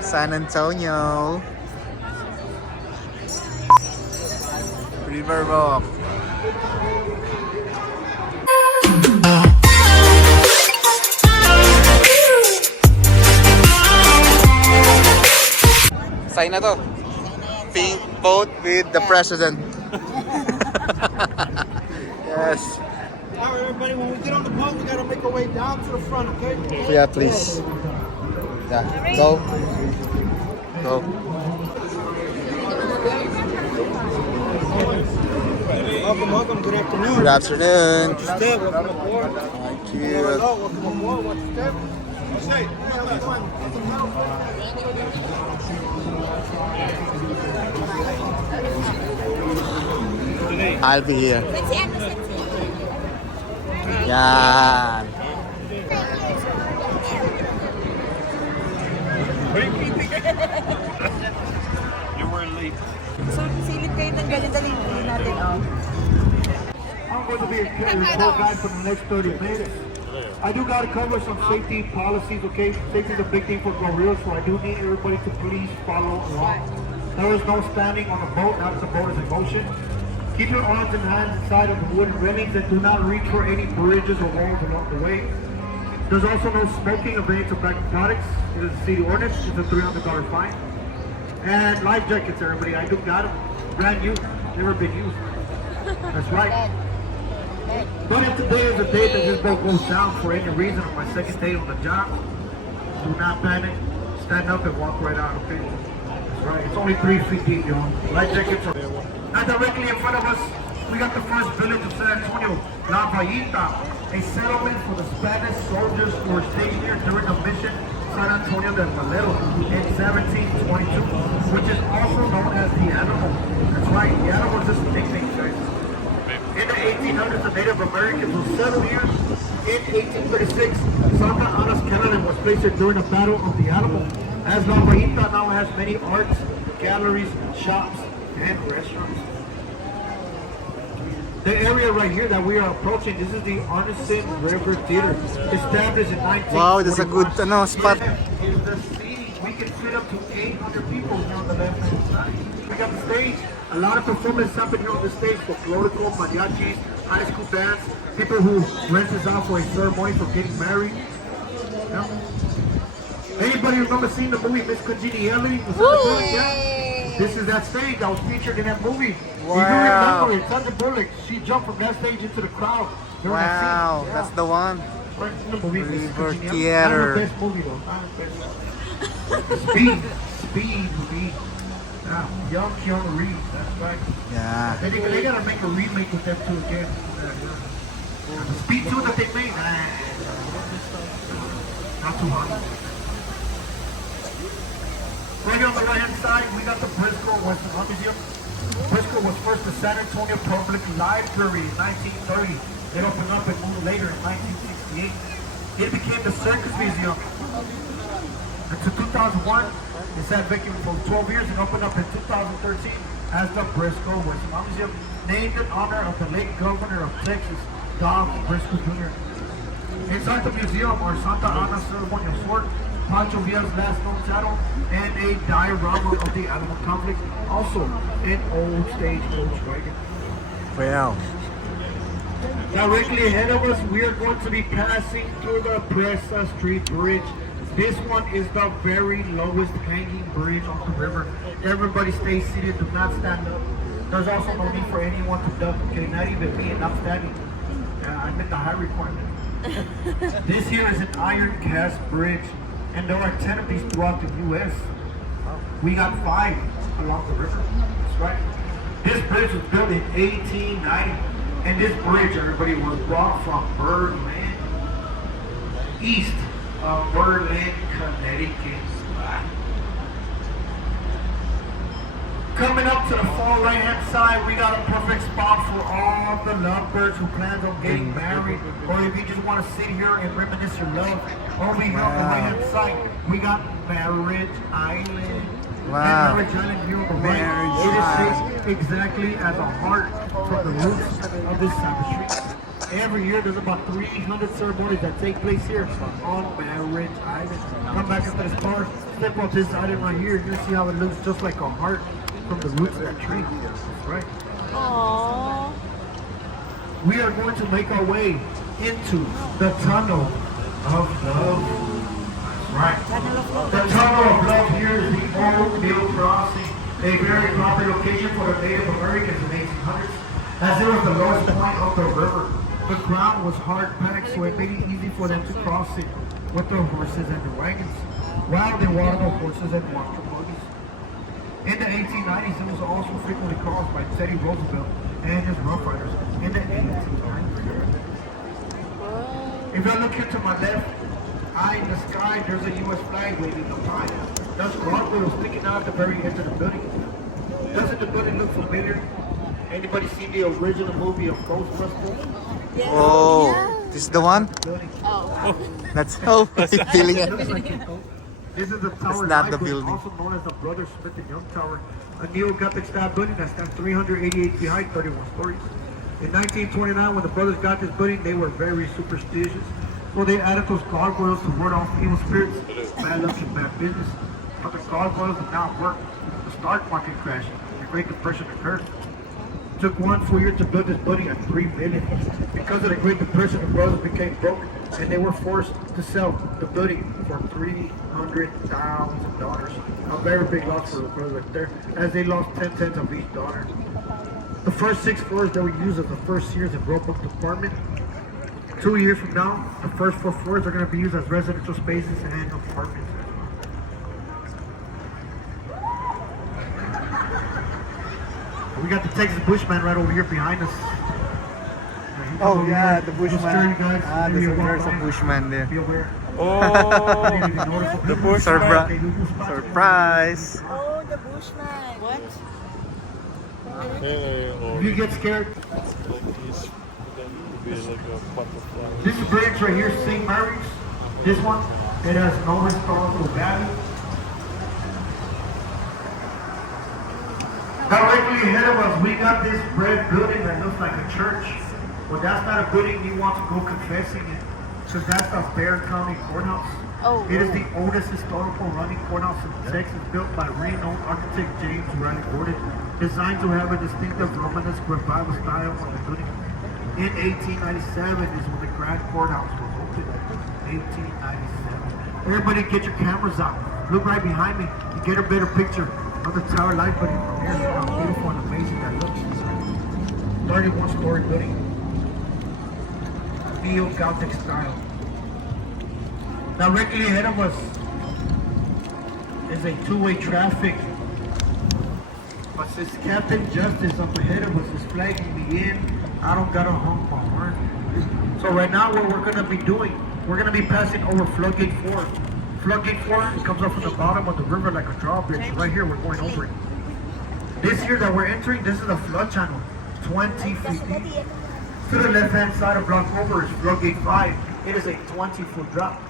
San Antonio Riverwalk. Sign na to. Pink boat with the president. Yes. Alright, everybody, when we get on the boat, we gotta make our way down to the front, okay? Yeah, please. Yeah, go. Go. Welcome, welcome. Good afternoon. Good afternoon. Step, welcome aboard. Thank you. Welcome aboard. What's the step? Say, I'll be here. Yan. You were late. So, silip kayo ng galing-galing natin, oh. I'm going to be a tour guide for the next 30 minutes. I do got to cover some safety policies, okay? Safety is a big thing for Go Real, so I do need everybody to please follow along. There is no standing on the boat, not the boat is in motion. Keep your arms and hands inside of the wooden railings and do not reach for any bridges or walls along the way. There's also no smoking of any tobacco products. It is a city ordinance. It's a $300 fine. And life jackets, everybody. I do got them. Brand new. Never been used. That's right. But if today is a day that this boat goes down for any reason on my second day on the job, do not panic. Stand up and walk right out, okay? That's right. It's only 3 feet deep, y'all. Life jackets are... Now directly in front of us, we got the first village of San Antonio, La Vallita, a settlement for the Spanish soldiers who were stationed here during the mission San Antonio del Valero in 1722, which is also known as the Animal. That's right, the Animal is just a nickname, guys. In the 1800s, the Native Americans will settle here. In 1836, Santa Ana's Canada was placed here during the Battle of the Animal. As La Vallita now has many arts, galleries, shops, and restaurants. The area right here that we are approaching, this is the Arneson River Theater, established in 1941. Wow, that's a good spot. In the seating, we can fit up to 800 people here on the left-hand side. We got the stage. A lot of performances happen here on the stage for folklorical, mariachis, high school bands, people who rent this out for a ceremony for getting married. Yeah. Anybody remember seeing the movie Miss Congeniality? Yeah. This is that stage that was featured in that movie. Wow. If you remember it, Sandra Bullock, she jumped from that stage into the crowd. Wow, Yeah. that's the one. Right in the movie, Miss River Congeniality. Theater. Not the best movie though. Not the best. Speed. Yeah, young Keanu Reeves, that's right. Yeah. They gotta make a remake with them two again. The Speed 2 that they made, not too hard. Right here on the right-hand side, we got the Briscoe Western Art Museum. Briscoe was first the San Antonio Public Library in 1930. It opened up and moved later in 1968. It became the Circus Museum. Until 2001, it sat vacant for 12 years and opened up in 2013 as the Briscoe Western Art Museum, named in honor of the late governor of Texas, Don Briscoe Jr. Inside the museum are Santa Ana ceremonial sword, Pancho Villa's last known title, and a diorama of the animal conflict, also an old stage Volkswagen. Wow. Directly ahead of us, we are going to be passing through the Presa Street Bridge. This one is the very lowest hanging bridge on the river. Everybody stay seated, do not stand up. There's also no need for anyone to duck, okay? Not even me, and I'm standing. I'm in the high requirement. This here is an iron cast bridge, and there are 10 of these throughout the U.S. We got 5 along the river. That's right. This bridge was built in 1890, and this bridge, everybody, was brought from Berlin, east of Berlin, Connecticut. Coming up to the far right-hand side, we got a perfect spot for all the lovebirds who plan on getting married, or if you just want to sit here and reminisce your love. Over here on the right-hand side, we got Marriage Island. Wow. And Marriage Island here on the right. It is shaped exactly as a heart from the roots of this side of the street. Every year there's about 300 ceremonies that take place here on Marriage Island. Come back into this car, step on this island right here, and you'll see how it looks just like a heart from the roots of that tree. That's right. Aww. We are going to make our way into the Tunnel of Love. That's right. The Tunnel of Love here is the Old Mill Crossing, a very popular location for the Native Americans in the 1800s, as it was the lowest point of the river. The ground was hard packed, so it made it easy for them to cross it with their horses and their wagons, while they watered their horses and washed their buggies. In the 1890s, it was also frequently crossed by Teddy Roosevelt and his Rough Riders in the 1890s. If I look here to my left, eye in the sky, there's a U.S. flag waving up high. That's guardrails sticking out at the very edge of the building. Doesn't the building look familiar? Anybody seen the original movie of Ghostbusters? Yeah. Oh, Yeah. this is the one? Building. Oh. That's how I'm feeling it. Looks like it. This is the Tower not the Michael, building. also known as the Brothers Smith and Young Tower, a neo-Gothic style building that stands 388 feet high, 31 stories. In 1929, when the brothers got this building, they were very superstitious. So they added those gargoyles to ward off evil spirits, bad luck, and bad business. But the gargoyles did not work. The stock market crashed. The Great Depression occurred. It took 1 full year to build this building at $3 million. Because of the Great Depression, the brothers became broke, and they were forced to sell the building for $300,000. A very big loss for the brothers right there, as they lost 10 cents of each dollar. The first 6 floors that were used as the first Sears and Roebuck department. 2 years from now, the first 4 floors are going to be used as residential spaces and apartments. We got the Texas Bushman right over here behind us. Oh yeah, the Just Bushman. turn, guys. Ah, Maybe there's walk a by. Bushman there. Be aware. Oh, Didn't even notice. the Bushman. Surprise! Oh, the Bushman. What? Hey, or If you get scared, like he's going to be like a butterfly. this bridge right here, St. Mary's, this one, it has no historical value. Directly ahead of us, we got this red building that looks like a church. Well, that's not a building you want to go confessing in, because that's the Bexar County Courthouse. Oh. It is the oldest historical running courthouse in Texas, built by renowned architect James Riley Gordon, designed to have a distinctive Romanesque revival style on the building. In 1897 is when the Grand Courthouse was opened. 1897. Everybody get your cameras out. Look right behind me to get a better picture of the tower light building from here. How beautiful and amazing that looks. 31-story building. Neo-Gothic style. Directly ahead of us is a two-way traffic. But since Captain Justice up ahead of us is flagging me in, I don't gotta honk my horn. So right now what we're gonna be doing, we're gonna be passing over Floodgate 4. Floodgate 4 comes up from the bottom of the river like a drawbridge. Right here we're going over it. This here that we're entering, this is a flood channel, 20 feet deep. To the left-hand side of block over is Floodgate 5. It is a 20-foot drop.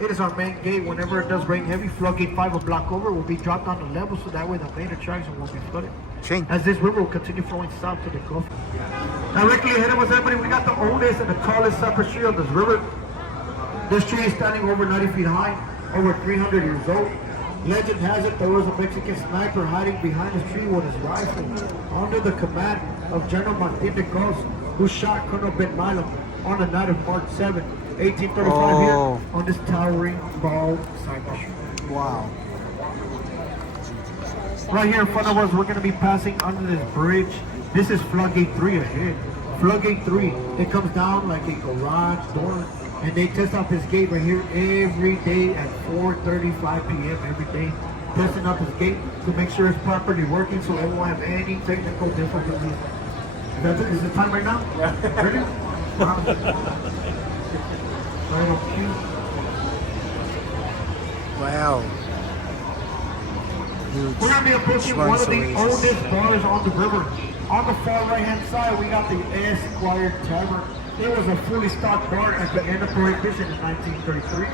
It is our main gate. Whenever it does rain heavy, Floodgate 5 of block over will be dropped on the level, so that way the main attraction won't be flooded. Change. As this river will continue flowing south to the Gulf. Directly ahead of us, everybody, we got the oldest and the tallest cypress tree on this river. This tree is standing over 90 feet high, over 300 years old. Legend has it there was a Mexican sniper hiding behind this tree with his rifle under the command of General Martin de Gos, who shot Colonel Ben Milo on the night of March 7, 1835 Oh. here on this towering bald cypress tree. Wow. Right here in front of us, we're going to be passing under this bridge. This is Floodgate 3 ahead. Floodgate 3, it comes down like a garage door. And they test out this gate right here every day at 4:35 p.m. every day. Testing out this gate to make sure it's properly working so it won't have any technical difficulties. Is the time right now? Ready? Wow. Right on cue. Wow. Huge. We're going to be approaching one of the oldest bars on the river. On the far right-hand side, we got the Esquire Tavern. It was a fully stocked bar at the end of Prohibition in 1933.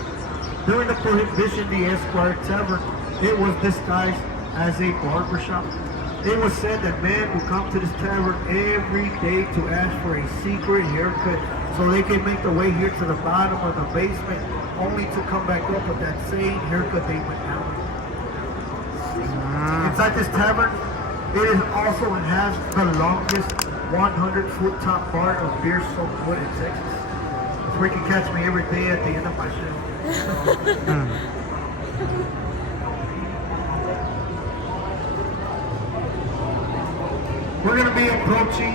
During the Prohibition, the Esquire Tavern, it was disguised as a barbershop. It was said that men would come to this tavern every day to ask for a secret haircut, so so they can make their way here to the bottom of the basement, only to come back up with that same haircut they went down with. Inside this tavern, it is also and has the longest 100-foot top bar of beer sold wood in Texas. It's where you can catch me every day at the end of my shift. We're going to be approaching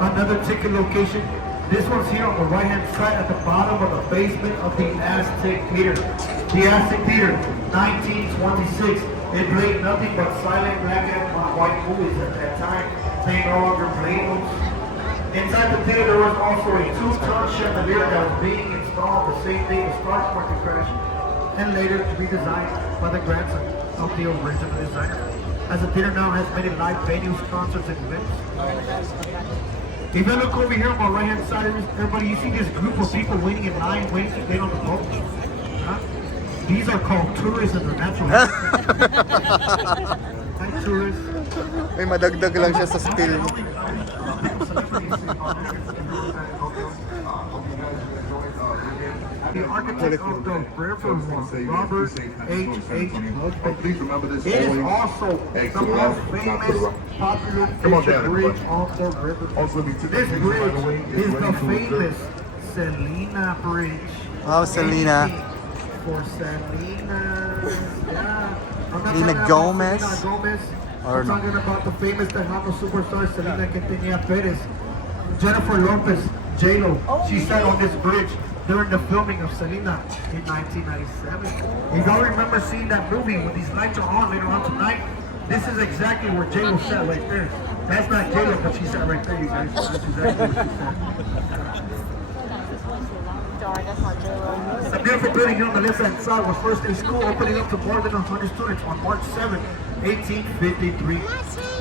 another ticket location. This one's here on the right-hand side at the bottom of the basement of the Aztec Theater. The Aztec Theater, 1926. It played nothing but silent black and white movies at that time. They no longer play those. Inside the theater, there was also a 2-ton chandelier that was being installed the same day the Star Market crash, and later redesigned by the grandson of the original designer. As the theater now has many live venues, concerts, and events. If you look over here on my right-hand side, everybody, you see this group of people waiting in line, waiting to get on the boat. Huh? These are called tourists in the natural habitat. Hi, tourists. May madagdag lang siya sa skill. The architect of the river was Robert H. Please remember this. It is also the most famous popular fishing bridge on the river. This bridge is the famous Selena Bridge. Wow, Selena. For Selena. Yeah. I'm not Selena talking about Gomez? Selena Gomez. Or I'm no? talking about the famous Tejano superstar Selena Quintanilla Perez. Jennifer Lopez, J-Lo. She sat on this bridge during the filming of Selena in 1997. If y'all remember seeing that movie when these lights are on later on tonight, this is exactly where J-Lo sat right there. That's not J-Lo, but she sat right there, you guys. That's exactly where she sat. The beautiful building here on the left-hand side was First Day School, opening up to more than 100 students on March 7, 1853.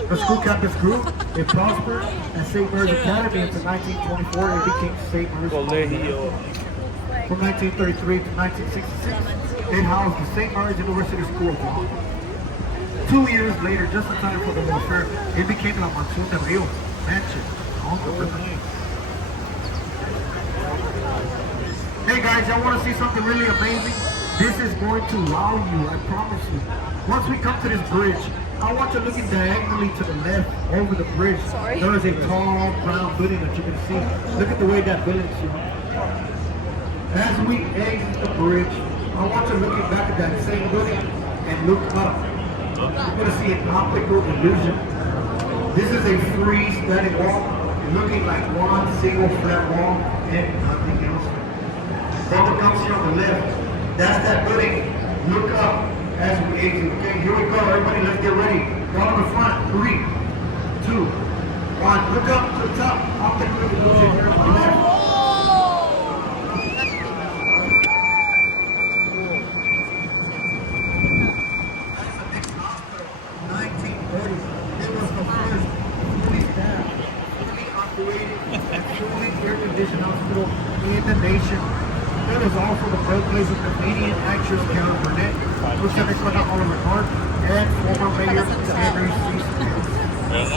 The school campus grew, it prospered, and St. Mary's Academy until 1924, it became St. Mary's Colegio. From 1933 to 1966, it housed the St. Mary's University School of Law. 2 years later, just in time for the World Fair, it became La Mansión del Río Mansion on the river. Hey guys, I want to see something really amazing. This is going to wow you, I promise you. Once we come to this bridge, I want you looking diagonally to the left over the bridge. There is a tall brown building that you can see. Look at the way that building is. As we exit the bridge, I want you looking back at that same building and look up. You're going to see an optical illusion. This is a freestanding wall, looking like one single flat wall and nothing else. Then what comes here on the left, that's that building. Look up as we exit. Okay, here we go, everybody, let's get ready. Go on the front, 3, 2, 1. Look up to the top. Optical illusion here on the left. Hospital in the nation. It is also the birthplace of comedian actress Carol Burnett, Lieutenant Colonel Oliver North, and former Mayor Henry C. Smith.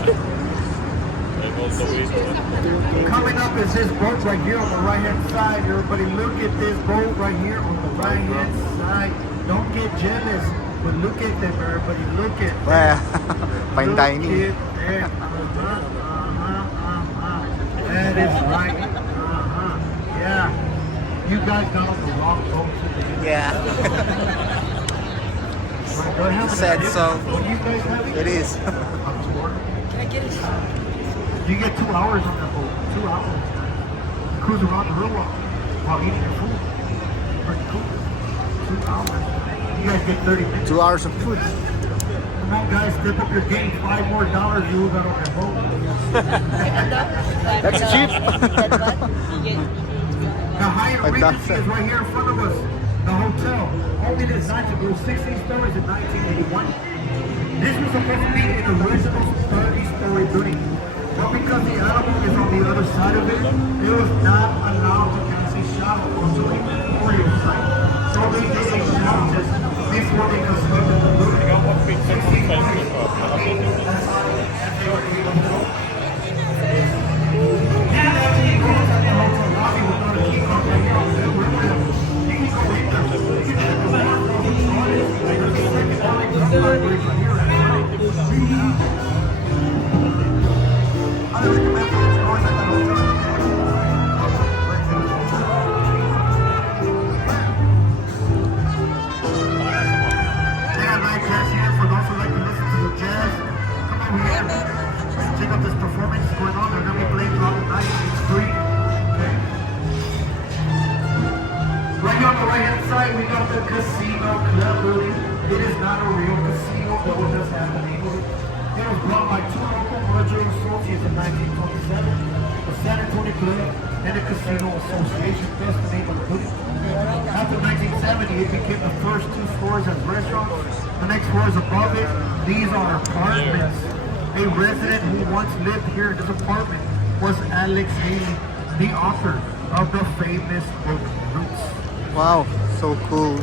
Coming up is this boat right here on the right-hand side. Everybody look at this boat right here on the right-hand side. Don't get jealous, but look at them, everybody. Look at them. Fine dining. Look at them. That is right. Yeah. You guys got on the wrong boat. Yeah. Sad song. What do you guys having? It is. Can I get it? You get 2 hours on that boat. 2 hours. Cruise around the river while eating your food. Pretty cool. 2 hours. You guys get 30 minutes. 2 hours of food. Come on, guys, step up your game. $5 more you got on that boat. That's cheap. The Hyatt Regency is right here in front of us. The hotel, only designed to grow 16 stories in 1981. This was supposed to be an original 30-story building, but because the animal is on the other side of it, it was not allowed to cast a shadow onto a memorial site. So they did a shower test before they constructed the building. Now that you go inside the hotel lobby with here. I recommend folks going at the hotel. They got live jazz here for those who like to listen to the jazz. Come over here. Check out this performance going on. They're going to be playing throughout the night. It's free. Okay. Right here on the right hand side, we got the casino club building. It is not a real casino, but it does have the neighborhood. It was brought by two local merger associates in 1927, the San Antonio Club and the Casino Association. That's the name of the building. After 1970, it became the first two floors as restaurants. The next floors above it, these are apartments. A resident who once lived here in this apartment was Alex Haley, the author of the famous book Roots. Wow, so cool.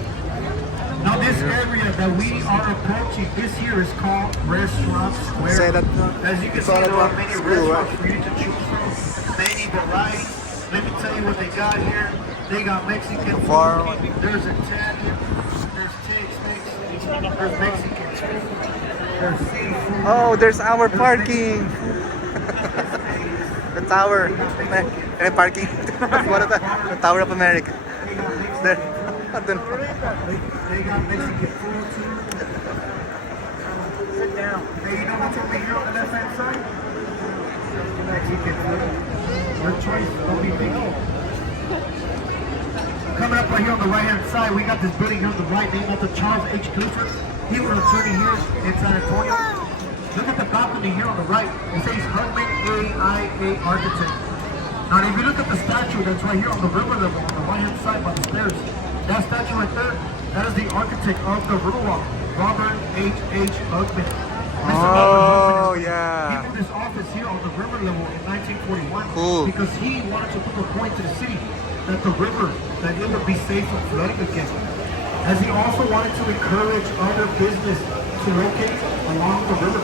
Now this area that we are approaching, this here is called Restaurant Square. Say that, As you can it's see, all there are about many school, restaurants right? for you to choose from. Many varieties. Let me tell you what they got here. They got Mexican Farm. food. There's Italian. There's Tex-Mex. There's Mexican food. There's seafood. Oh, there's our parking. The tower. Parking. What is that? The Tower of America. There. I don't know. They got Mexican food too. Sit down. Hey, you know what's over here on the left hand side? Mexican food. Your choice. Don't be picky. Coming up right here on the right hand side, we got this building here on the right named after Charles H. Clifford. He was an attorney here in San Antonio. Look at the balcony here on the right. It says Hudman A.I.A. Architect. Now, if you look at the statue that's right here on the river level on the right hand side by the stairs, that statue right there, that is the architect of the Riverwalk, Robert H. Hudman. Oh, He yeah. moved his office here on the river level in 1941 Cool. because he wanted to prove a point to the city that the river, that it would be safe from flooding again. As he also wanted to encourage other business to locate along the river.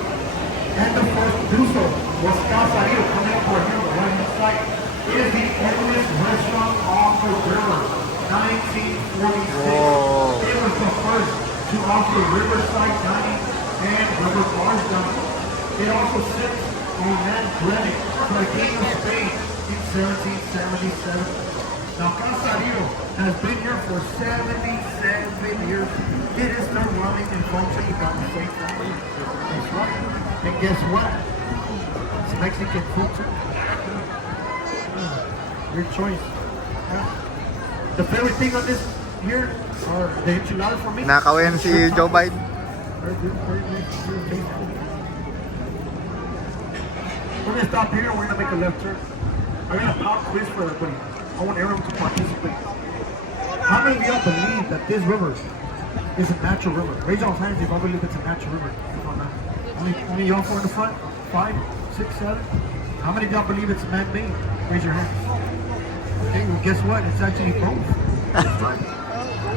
And the first to do so was Casa Rio, coming up right here on the right hand side. It is the oldest restaurant on the river, 1946. Whoa. It was the first to offer riverside dining and river bars dining. It also sits on land granite for the King of Spain in 1777. Now, Casa Rio has been here for 77 years. It is still running and functioning on the same time. That's right. And guess what? It's Mexican food too. Your choice. Yeah. The favorite thing on this here are the enchiladas for me. Nakawin si Joe Biden. Very good, very good, very tasteful. We're gonna stop here and we're gonna make a left turn. I got a pop quiz for everybody. I want everyone to participate. How many of y'all believe that this river is a natural river? Raise your hands if I believe it's a natural river. Come on now. How many of y'all four in the front? 5, 6, 7? How many of y'all believe it's man-made? Raise your hands. Okay, well guess what? It's actually both. That's right.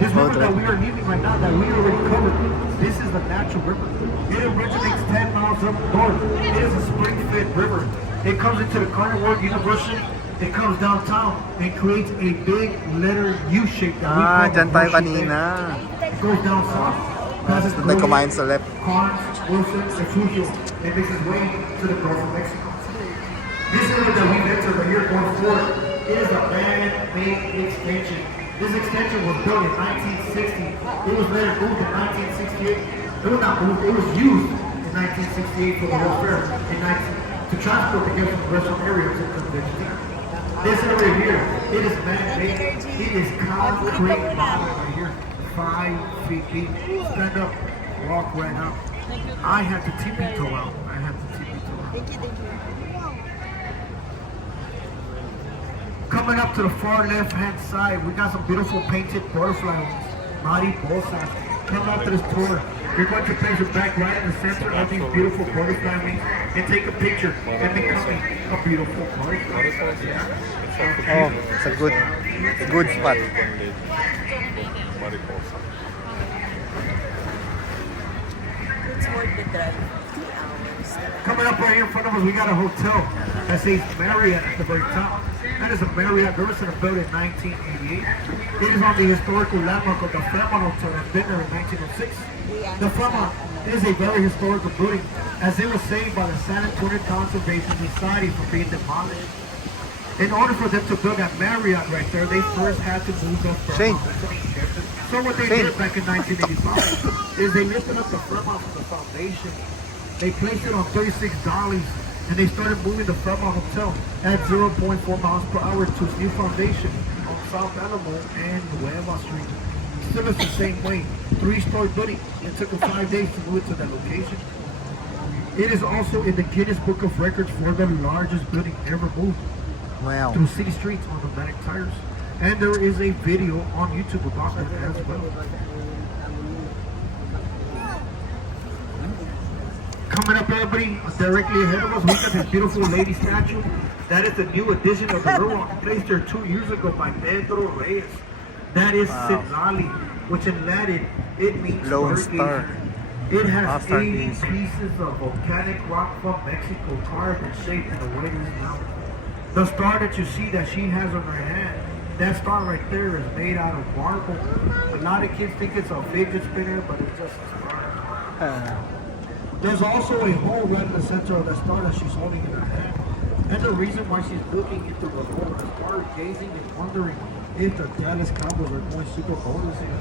This river that we are leaving right now, that we already covered, this is the natural river. It originates 10 miles up north. It is a spring-fed river. It comes into the Carnegie University. It comes downtown and creates a big letter U shape that we Ah, call dyan tayo the Hershey kanina. Bay. It goes down south, passes Doon tayo kumain sa left. Carnes, Wilson, Refugio, and makes its way to the Gulf of Mexico. This area that we've entered right here going forward, it is a man-made extension. This extension was built in 1960. It was later moved in 1968. It was not moved, it was used in 1968 for the World Fair to transport the guests from the restaurant area to the convention. This area here, it is man-made. It is concrete bottom right here, 5 feet deep. Stand up, walk right out. I had to tippy-toe out. I had to tippy-toe out. Thank you. Coming up to the far left-hand side, we got some beautiful painted butterfly wings. Mariposas. Come out to this tour. You're going to place your back right in the center of these beautiful butterfly wings and take a picture and becoming a beautiful butterfly. Oh, it's a good spot. Mariposa. It's worth the drive. 2 hours. Coming up right here in front of us, we got a hotel that says Marriott at the very top. That is a Marriott Garrison built in 1988. It is on the historical landmark of the Fremont Hotel that's been there in 1906. The Fremont This is a very historical building, as it was saved by the San Antonio Conservation Society from being demolished. In order for them to build that Marriott right there, they first had to move the Shane. Fremont. So what they did back in 1985 is they lifted up the Fremont from the foundation. They placed it on 36 dollies, and they started moving the Fremont Hotel at 0.4 miles per hour to its new foundation on South Alamo and Nueva Street. Still it's the same way. 3-story building. It took them 5 days to move it to that location. It is also in the Guinness Book of Records for the largest building ever moved Wow. through city streets on pneumatic tires. And there is a video on YouTube about that as well. Coming up, everybody, directly ahead of us, we got this beautiful lady statue. That is the new addition of the River, placed here 2 years ago by Pedro Reyes. That is Citlali, which in Latin, it means Lone stargazer. Star. It has All-Star 80 Games. pieces of volcanic rock from Mexico carved and shaped in the way it is now. The star that you see that she has on her hand, that star right there is made out of marble. A lot of kids think it's a fidget spinner, but it's just a star. There's also a hole right in the center of the star that she's holding in her hand. And the reason why she's looking into the hole of the star, gazing and wondering if the Dallas Cowboys are going Super Bowl this year.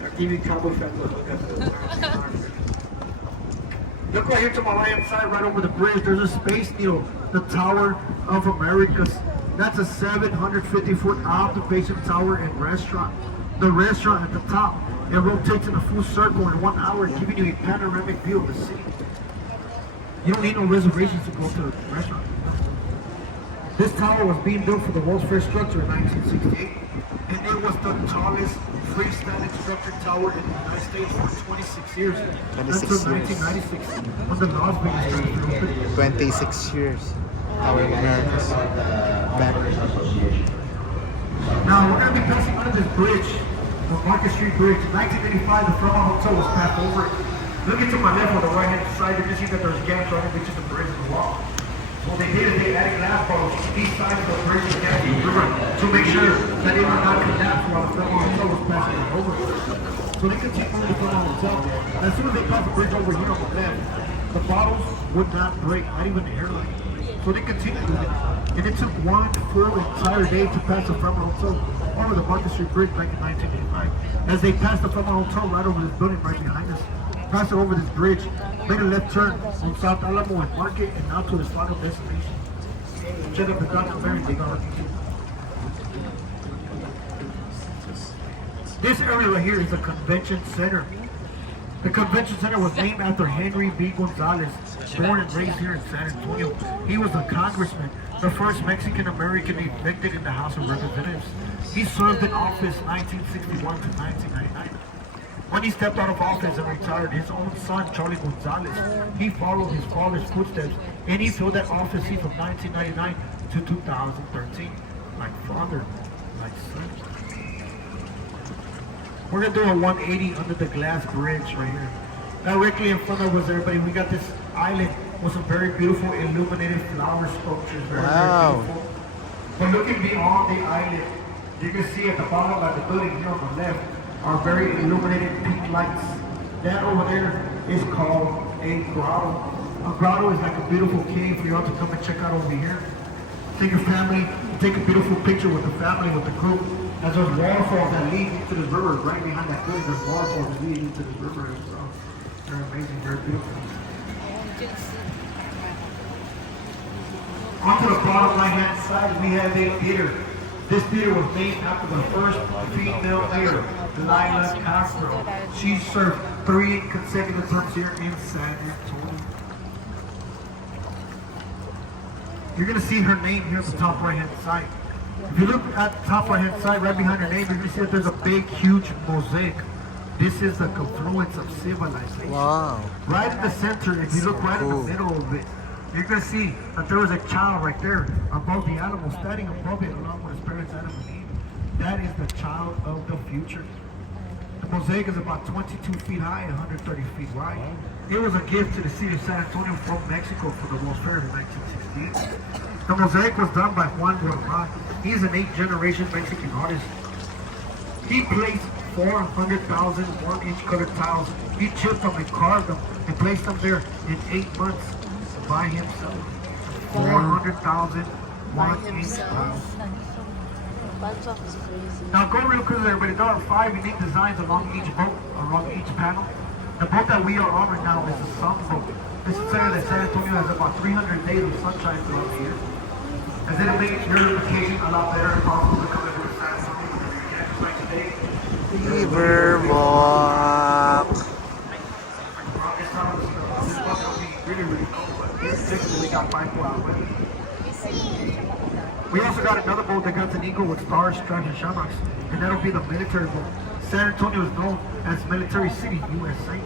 Our TV Cowboy fans will look at the Look right here to my right hand side, right over the bridge. There's a Space Needle, the Tower of Americas. That's a 750-foot observation tower and restaurant. The restaurant at the top, it rotates in a full circle in 1 hour, giving you a panoramic view of the city. You don't need no reservations to go to the restaurant. This tower was being built for the World's Fair structure in 1968, and it was the tallest freestanding structured tower in the United States for 26 years. 26 until years. 1996, when the Las Vegas Strip opened. 26 years. Our Americans. Back. Now, we're going to be passing under this bridge, the Market Street Bridge. In 1985, the Fremont Hotel was passed over it. Looking to my left on the right-hand side, you can see that there's gaps right in between the bridge and the wall. What they did is they added glass bottles to each side of the bridge and gaps in the river to make sure that it would not collapse while the Fremont Hotel was passing it over. So they continued on the Fremont Hotel. And as soon as they passed the bridge over here on the left, the bottles would not break, not even the airline. So they continued with it. And it took 1 full entire day to pass the Fremont Hotel over the Market Street Bridge back in 1985. As they passed the Fremont Hotel right over this building right behind us, passed it over this bridge, made a left turn on South Alamo and Market, and now to its final destination. Check out the documentary they got on YouTube. This area right here is a convention center. The convention center was named after Henry B. Gonzalez, born and raised here in San Antonio. He was a congressman, the first Mexican-American elected in the House of Representatives. He served in office 1961 to 1999. When he stepped out of office and retired, his own son, Charlie Gonzalez, he followed his father's footsteps, and he filled that office seat from 1999 to 2013. Like father, like son. We're gonna do a 180 under the glass bridge right here. Directly in front of us, everybody, we got this island with some very beautiful illuminated flower sculptures. Very, Wow. very beautiful. But looking beyond the island, you can see at the bottom of the building here on the left are very illuminated pink lights. That over there is called a grotto. A grotto is like a beautiful cave for you all to come and check out over here. Take your family, take a beautiful picture with the family, with the group. As there's waterfalls that lead into this river, right behind that building, there's waterfalls that lead into this river. So they're amazing, very beautiful. Onto the bottom right-hand side, we have a theater. This theater was named after the first female mayor, Lila Castro. She served 3 consecutive terms here in San Antonio. You're going to see her name here at the top right-hand side. If you look at the top right-hand side, right behind her name, you're going to see that there's a big, huge mosaic. This is the confluence of civilization. Wow. Right in the center, if you look right in the middle of it, you're going to see that there was a child right there above the animal, standing above it along with his parents, Adam and Eve. That is the child of the future. The mosaic is about 22 feet high and 130 feet wide. It was a gift to the city of San Antonio from Mexico for the World's Fair in 1968. The mosaic was done by Juan Guerra. He's an 8th generation Mexican artist. He placed 400,000 1-inch colored tiles. He chipped them and carved them and placed them there in 8 months by himself. 400,000 1-inch tiles. Now go real quick, everybody. There are 5 unique designs along each boat, along each panel. The boat that we are on right now is the sun boat. This is saying that San Antonio has about 300 days of sunshine throughout the year. As it makes your vacation a lot better and possible to come into San Antonio whenever you can, just like today. Riverwalk. This weather will be really, really cold, but it's 6 we got 5 more hours. We also got another boat that got an eagle with stars, stripes, and shamrocks, and that'll be the military boat. San Antonio is known as Military City, USA.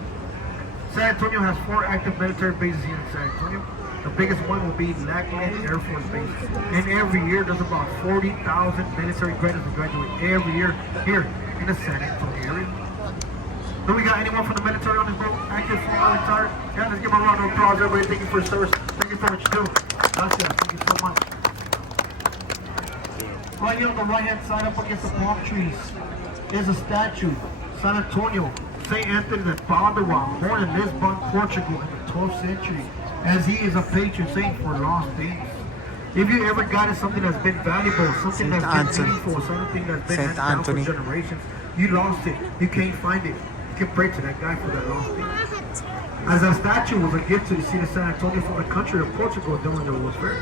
San Antonio has 4 active military bases here in San Antonio. The biggest one will be Lackland Air Force Base. And every year there's about 40,000 military graduates who graduate every year here in the San Antonio area. Do we got anyone from the military on this boat? Active, former, retired? Yeah, let's give them a round of applause, everybody. Thank you for your service. Thank you for what you do. Gracias. Thank you so much. Right here on the right-hand side, up against the palm trees, is a statue. San Antonio, St. Anthony de Padua, born in Lisbon, Portugal in the 12th century, as he is a patron saint for lost things. If you ever gotten something that's been valuable, something that's been meaningful, something that's been handed down for generations, you lost it, you can't find it, you can pray to that guy for that lost thing. As a statue was a gift to the city of San Antonio from the country of Portugal during the World's Fair.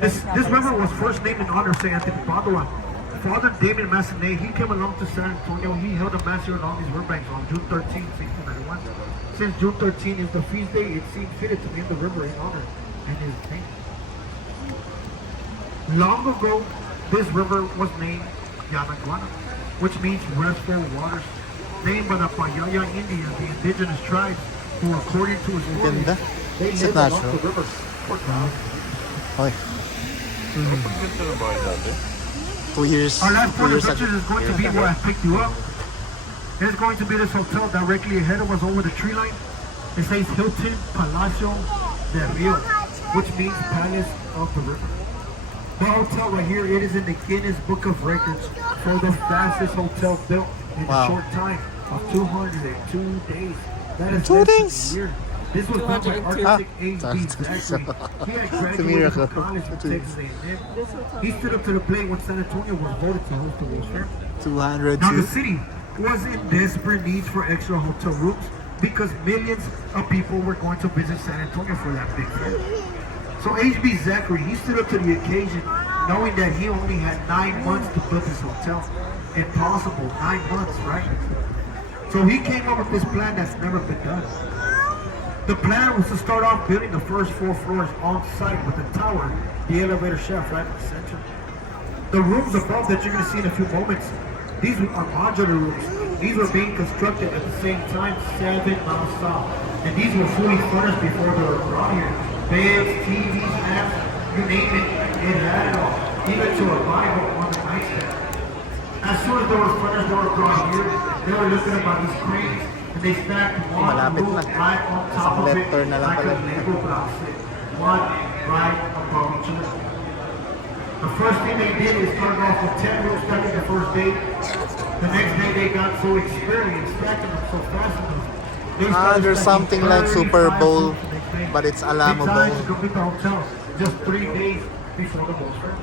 This river was first named in honor of St. Anthony de Padua. Father David Massenet, he came along to San Antonio. He held a mass here along these riverbanks on June 13, 1691. Since June 13 is the feast day, it seemed fitted to name the river in honor and his name. Long ago, this river was named Yanaguana, which means restful waters, named by the Payaya Indians, the indigenous tribes, who, according to his story, they lived along the river for thousands. Okay. Ganda na bahay dati. 2 years. Our last point of ago. pictures is going to be where I picked you up. There's going to be this hotel directly ahead of us over the tree line. It says Hilton Palacio del Rio, which means Palace of the River. The hotel right here, it is in the Guinness Book of Records for the fastest hotel built in a short time of 202 days. That is 2 days. A year. This was built by architect H.B. Zachary. He had graduated from college from Texas A&M. He stood up to the plate when San Antonio was voted to host the World's Fair. 202. Now the city was in desperate need for extra hotel rooms because millions of people were going to visit San Antonio for that big fair. So H.B. Zachary, he stood up to the occasion knowing that he only had 9 months to build this hotel. Impossible, 9 months, right? So he came up with this plan that's never been done. The plan was to start off building the first 4 floors on site with the tower, the elevator shaft right in the center. The rooms above that you're going to see in a few moments, these are modular rooms. These were being constructed at the same time 7 miles south. And these were fully furnished before they were brought here. Beds, TVs, apps, you name it, it had it all. Even to a Bible on the nightstand. As soon as they were furnished, they were brought here. They were looking about these cranes. And they stacked one room right on top of it like a Lego block set. One right above each other. The first thing they did is start off with 10 rooms stacking the first day. The next day they got so experienced stacking them so fast enough. There's something like Super Bowl, but it's Alamo Bowl. To complete the hotel just 3 days before the World's Fair.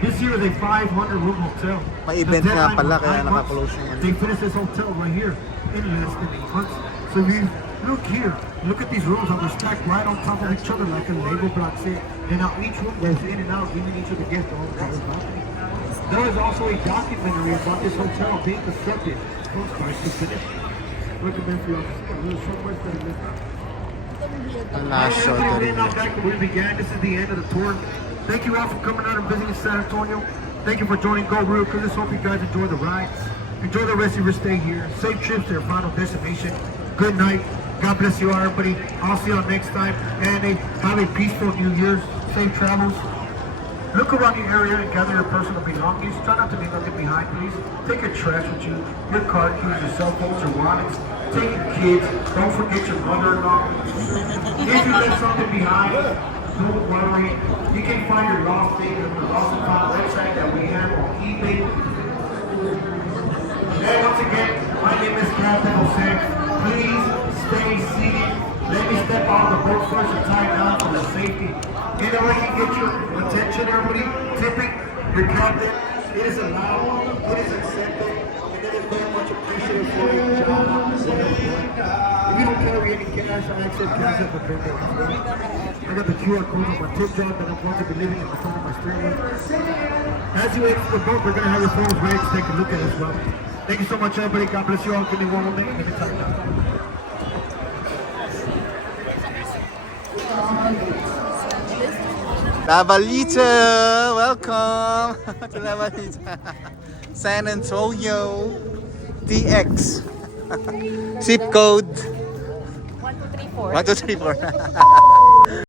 This here is a 500-room hotel. May event nga pala, kaya naka-close yung They finished this hotel right here in less than 8 months. So if you look here, look at these rooms how they're stacked right on top of each other like a Lego block set. And now each room goes in and out, giving each of the guests their own private balcony. There is also a documentary about this hotel being constructed from start to finish. Recommend for you a little short words for the listener. We began. This is the end of the tour. Thank you all for coming out and visiting San Antonio. Thank you for joining Go Real Cruises. Hope you guys enjoy the ride. Enjoy the rest of your stay here. Safe trips to your final destination. Good night. God bless you all, everybody. I'll see you all next time. And have a peaceful New Year's. Safe travels. Look around your area and gather your personal belongings. Try not to leave nothing behind, please. Take your trash with you, your car keys, your cell phones, your wallets. Take your kids. Don't forget your mother-in-law. If you left something behind, don't worry. You can find your lost things on the Lost and Found website that we have on eBay. Hey, once again, my name is Captain Jose. Please stay seated. Let me step out of the boat first and tie down for the safety. In order to get your attention, everybody, tipping your captain. It is allowed, it is accepted, and it is very much appreciated for your job. If you don't carry any cash, I accept cash at the window. I got the QR code on my tip jar that I'm going to be leaving in the front of my screen. As you exit the boat, we're going to have your phones ready to take a look at as well. Thank you so much, everybody. God bless you all. Give me one more minute. Let me tie down. La Valita, welcome to La Valita. San Antonio, DX. Zip code 1234. 1234.